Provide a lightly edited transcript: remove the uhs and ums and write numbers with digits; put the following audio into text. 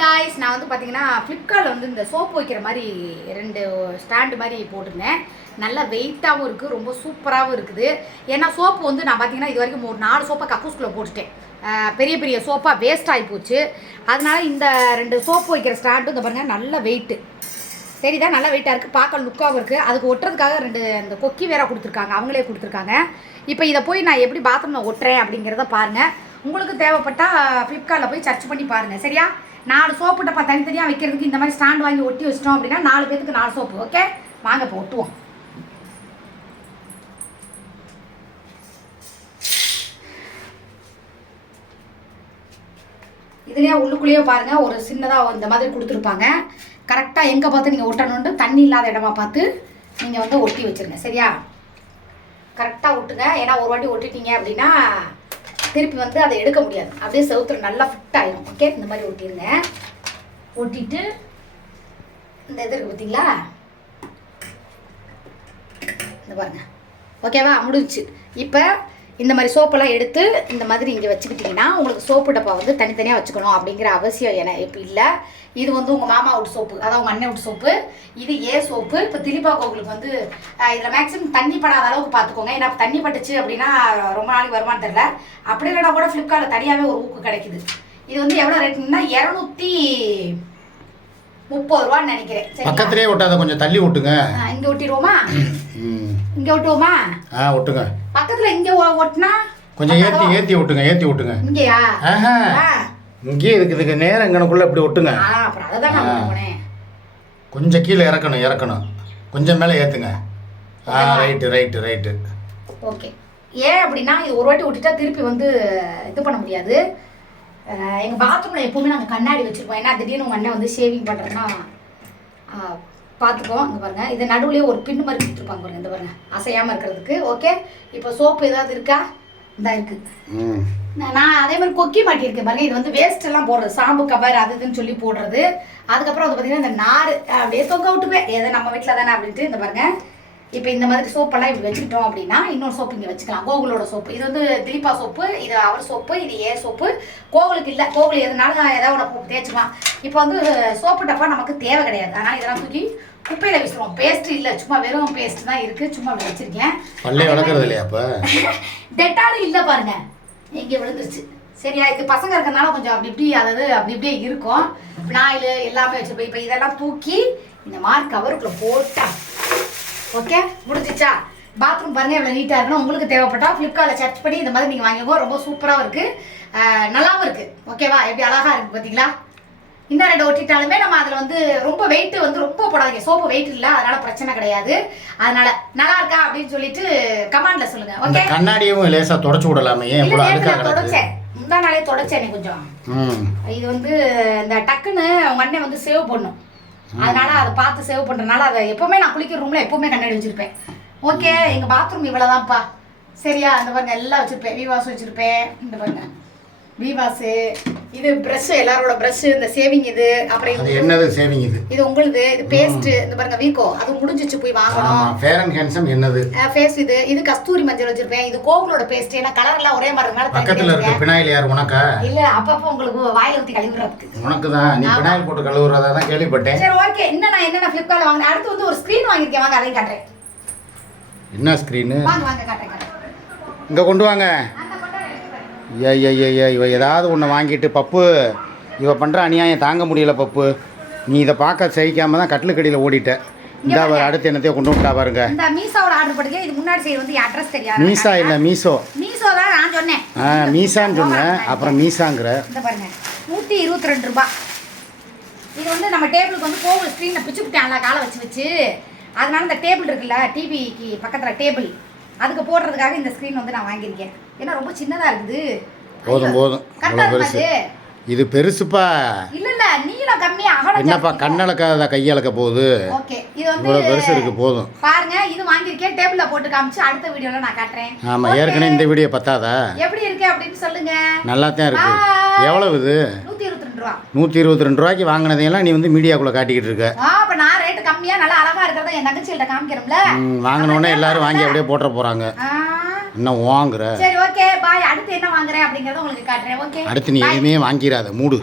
Guys, நான் வந்து பார்த்தீங்கன்னா ஃப்ளிப்கார்ட்டில் வந்து இந்த சோப்பு வைக்கிற மாதிரி 2 ஸ்டாண்டு மாதிரி போட்டிருந்தேன். நல்லா வெயிட்டாகவும் இருக்குது, ரொம்ப சூப்பராகவும் இருக்குது. ஏன்னா சோப்பு வந்து நான் பார்த்தீங்கன்னா இது வரைக்கும் ஒரு 4 சோப்பை கக்கூஸ்குள்ளே போட்டுட்டேன். பெரிய பெரிய சோப்பாக வேஸ்ட் ஆகி போச்சு. அதனால இந்த 2 சோப்பு வைக்கிற ஸ்டாண்டு இந்த பாருங்கள், நல்ல வெயிட்டு சரிதான், நல்ல வெயிட்டாக இருக்குது, பார்க்க லுக்காகவும் இருக்குது. அதுக்கு ஒட்டுறதுக்காக 2 இந்த கொக்கி வேற கொடுத்துருக்காங்க, அவங்களே கொடுத்துருக்காங்க. இப்போ இதை போய் நான் எப்படி பாத்ரூமில் ஒட்டுறேன் அப்படிங்கிறத பாருங்கள். உங்களுக்கு தேவைப்பட்டால் ஃப்ளிப்கார்ட்டில் போய் சர்ச் பண்ணி பாருங்கள். சரியா? 4 சோப்பு டப்பா தனித்தனியாக வைக்கிறதுக்கு இந்த மாதிரி ஸ்டாண்ட் வாங்கி ஒட்டி வச்சிட்டோம் அப்படின்னா 4 பேருக்கு 4 சோப்பு. ஓகே, வாங்க இப்போ ஒட்டுவோம். இதுலேயே உள்ளுக்குள்ளேயே பாருங்கள், ஒரு சின்னதாக இந்த மாதிரி கொடுத்துருப்பாங்க. கரெக்டாக எங்கே பார்த்து நீங்கள் ஒட்டணுன்ட்டு தண்ணி இல்லாத இடமா பார்த்து நீங்கள் வந்து ஒட்டி வச்சுருங்க. சரியா? கரெக்டாக ஒட்டுங்க. ஏன்னா ஒரு வாட்டி ஒட்டிட்டீங்க அப்படின்னா திருப்பி வந்து அதை எடுக்க முடியாது, அப்படியே செவுத்துல நல்லா ஃபிட் ஆகிடும். ஓகே, இந்த மாதிரி ஒட்டிடுங்க. ஒட்டிட்டு இந்த இது இருக்குது பார்த்தீங்களா, இந்த பாருங்க. ஓகேவா? முடிஞ்சிச்சு. இப்போ இந்த மாதிரி சோப்பெல்லாம் எடுத்து இந்த மாதிரி இங்கே வச்சுக்கிட்டிங்கன்னா உங்களுக்கு சோப்பு டப்பா வந்து தனித்தனியாக வச்சுக்கணும் அப்படிங்கிற அவசியம் இப்போ இல்லை. இது வந்து உங்கள் மாமா அவுட் சோப்பு, அதாவது உங்கள் அண்ணன் அவுட் சோப்பு. இது சோப்பு. இப்போ திலீபா கோகுலுக்கு வந்து இதில் மேக்ஸிமம் தண்ணி படாத அளவுக்கு பார்த்துக்கோங்க. ஏன்னா தண்ணி பட்டுச்சு அப்படின்னா ரொம்ப நாளைக்கு வருமானு தெரில. அப்படி இல்லைனா கூட ஃப்ளிப்கார்ட்டில் தனியாகவே ஒரு ஊக்கு கிடைக்குது. இது வந்து எவ்வளோ ரேட்டுன்னா 230 ரூபான்னு நினைக்கிறேன். பக்கத்துலேயே ஒட்டாத, கொஞ்சம் தள்ளி ஒட்டுங்க. இங்கே ஒட்டிடுவோமா? இங்கே ஒட்டுவோமா? ஒட்டுங்க. பக்கத்தில் இங்கே ஒட்டினா கொஞ்சம் ஏற்றி ஒட்டுங்க. இங்கேயா? இங்கேயே இதுக்கு நேரம் எங்கனக்குள்ள இப்படி ஒட்டுங்க. அப்புறம் அதை தான் நான் போனேன். கொஞ்சம் கீழே இறக்கணும், கொஞ்சம் மேலே ஏற்றுங்க. ரைட்டு. ஓகே. ஏன் அப்படின்னா இது ஒரு வாட்டி ஒட்டிட்டா திருப்பி வந்து இது பண்ண முடியாது. எங்கள் பாத்ரூமில் எப்போவுமே நாங்கள் கண்ணாடி வச்சுருப்போம். ஏன்னா திடீர்னு உங்கள் அண்ணன் வந்து ஷேவிங் பண்ணுறதுன்னா பார்த்துக்கோம். இங்கே பாருங்கள், இது நடுவுலேயே ஒரு பின்னு மாதிரி கொடுத்துருப்பாங்க பாருங்கள். இந்த பாருங்கள், அசையாமல் இருக்கிறதுக்கு. ஓகே, இப்போ சோப்பு ஏதாவது இருக்கா? இந்த இருக்குது. நான் அதே மாதிரி கொக்கி மாட்டியிருக்கேன் பாருங்கள். இது வந்து வேஸ்ட் எல்லாம் போடுறது, சாம்பு கவர் அது இதுன்னு சொல்லி போடுறது. அதுக்கப்புறம் வந்து பார்த்தீங்கன்னா இந்த நார் அப்படியே தொங்க விட்டுப்பேன், எதை நம்ம வீட்டில் தானே அப்படின்ட்டு. இந்த பாருங்கள், இப்போ இந்த மாதிரி சோப்பெல்லாம் இப்படி வச்சுக்கிட்டோம் அப்படின்னா இன்னொரு சோப்பு இங்கே வச்சுக்கலாம். கோகுலோட சோப்பு. இது வந்து திலீபா சோப்பு, இது அவர் சோப்பு, இது சோப்பு. கோகுலுக்கு இல்லை, கோகுல் எதுனாலும் ஏதாவது ஒன்று தேய்ச்சிக்கலாம். இப்போ வந்து சோப்பு டப்பா நமக்கு தேவை கிடையாது. அதனால் இதெல்லாம் தூக்கி குப்பையில் வீசுவோம். பேஸ்ட் இல்லை, சும்மா வெறும் பேஸ்ட் தான் இருக்குது, சும்மா அப்படி வச்சுருக்கேன். வளர்க்குறது இல்லையா? அப்போ டெட்டாலும் இல்லை பாருங்க, எங்கே விழுந்துருச்சு. சரியா? இது பசங்க இருக்கிறதுனால கொஞ்சம் அப்படி இப்படியே இருக்கும். நாயில் எல்லாமே வச்சுருப்பேன். இப்போ இதெல்லாம் தூக்கி இந்த மாதிரி கவருக்குள்ளே போட்டா ஓகே, முடிஞ்சிச்சா? பாத்ரூம் பாருங்கள் எவ்வளோ நீட்டாக இருக்கணும். உங்களுக்கு தேவைப்பட்டால் ஃப்ளிப்கார்ட்டில் சர்ச் பண்ணி இந்த மாதிரி நீங்கள் வாங்கிக்கோ. ரொம்ப சூப்பராகவும் இருக்குது, நல்லாவும் இருக்குது. ஓகேவா? எப்படி அழகாக இருக்குது பார்த்தீங்களா? இந்த 2 ஒட்டிட்டாலுமே நம்ம அதில் வந்து ரொம்ப வெயிட் வந்து ரொம்ப போடாதீங்க. சோப்பு வெயிட் இல்லை, அதனால பிரச்சனை கிடையாது. அதனால நல்லா இருக்கா அப்படின்னு சொல்லிட்டு கமெண்ட்ல சொல்லுங்க. ஓகே, கண்ணாடியும் லேசா தொடச்சு விடலாமே? தொடச்சேன், முந்தா நாளே தொடச்சேன் கொஞ்சம். இது வந்து இந்த டக்குன்னு உங்க அண்ணன் வந்து சேவ் பண்ணும், அதனால அதை பார்த்து சேவ் பண்றதுனால அதை எப்பவுமே நான் குளிக்கிற ரூம்ல எப்பவுமே கண்ணாடி வச்சிருப்பேன். ஓகே, எங்க பாத்ரூம் இவ்வளவுதான்ப்பா. சரியா? அந்த பாருங்க எல்லாம் வச்சிருப்பேன். விவாஸ் வச்சிருப்பேன். இந்த பாருங்க விவாஸு, இது பிரஷ், எல்லாரோட பிரஷ், இந்த சேவிங் இது. அப்புறம் என்னது சேவிங் இது? இது உங்களுது. இது பேஸ்ட். இந்த பாருங்க வீக்கோ, அது முடிஞ்சிச்சு, போய் வாங்கணும். ஃபேர் அண்ட் ஹேண்ட்ஸம் என்னது ஃபேஸ். இது கஸ்தூரி மஞ்சள் வச்சிருப்பேன். இது கோகுலோட பேஸ்ட். ஏன்னா கலர் எல்லாம் ஒரே மாதிரி இருக்கனால பக்கத்துல இருக்க பினாயில் யார் உனக்கா? இல்ல, அப்பப்போ உங்களுக்கு வாயில ஊத்தி கழுவுறதுக்கு. உனக்கு தான், நீ பினாயில் போட்டு கழுவுறதா தான் கேள்விப்பட்டேன். சரி, ஓகே. இன்னும் நான் என்னென்ன ஃப்ளிப்கார்ட்ல வாங்கினேன். அடுத்து வந்து ஒரு ஸ்கிரீன் வாங்கியிருக்கேன், வாங்க அதையும் காட்டுறேன். என்ன ஸ்கிரீன்? வாங்க காட்டுறேன். இங்க கொண்டு வாங்க. இவ ஏதாவது ஒன்று வாங்கிட்டு, பப்பு இவ பண்ணுற அநியாயம் தாங்க முடியல பப்பு. நீ இதை பார்க்க சகிக்காம தான் கட்டிலுக்கடியில் ஓடிட்ட. இந்த அவர் அடுத்து என்னத்தையும் கொண்டு விட்டா பாருங்க. இந்த மீஷோவோட ஆர்டர் பண்ணிக்க. இது முன்னாடி சைடு வந்து அட்ரஸ் தெரியாது. மீஷா இல்லை, மீஷோ தான் நான் சொன்னேன். மீஷான்னு சொன்னேன், அப்புறம் மீஷாங்கிற. இந்த பாருங்க, 122 ரூபாய். இது வந்து நம்ம டேபிளுக்கு வந்து கோவில் ஸ்க்ரீனில் பிச்சு விட்டேன், நல்லா காலை வச்சு. அதனால இந்த டேபிள் இருக்குல்ல, டிவிக்கு பக்கத்தில் டேபிள், அதுக்கு போடுறதுக்காக இந்த ஸ்க்ரீன் வந்து நான் வாங்கியிருக்கேன். ஏன்னா ரொம்ப சின்னதாக இருக்குது. போதும் பெருசு. இது பெருசுப்பா. இல்ல நீளம் கம்மி, அகலம் என்னப்பா கண்ணளக்காத கையளக்க போகுது. ஓகே, இது வந்து இவ்வளவு பெருசு இருக்கு. போதும் பாருங்க, இது வாங்கியிருக்கேன். டேபிள்ல போட்டு காமிச்சு அடுத்த வீடியோல நான் காட்டுறேன். ஆமா, ஏற்கனவே இந்த வீடியோ பத்தாதா? எப்படி இருக்கு அப்படின்னு சொல்லுங்க. நல்லா தான் இருக்கு. எவ்வளவு இது? 122 ரூபா. 122 ரூபாய்க்கு வாங்கினதையெல்லாம் நீ வந்து மீடியாக்குள்ள காட்டிக்கிட்டு இருக்க. அப்ப நான் ரேட் கம்மியா நல்லா அழகா இருக்கிறத என் தங்கச்சிகிட்ட காமிக்கிறோம்ல. வாங்கினோடனே எல்லாரும் வாங்கி அப்படியே போட்டுற போறாங்க. என்ன வாங்குற? சரி, ஓகே, பாய். அடுத்து என்ன வாங்குறேன் அப்படிங்கறத உங்களுக்கு காட்டுறேன். ஓகே, அடுத்து நீ எதுவுமே வாங்கிராத, மூடு.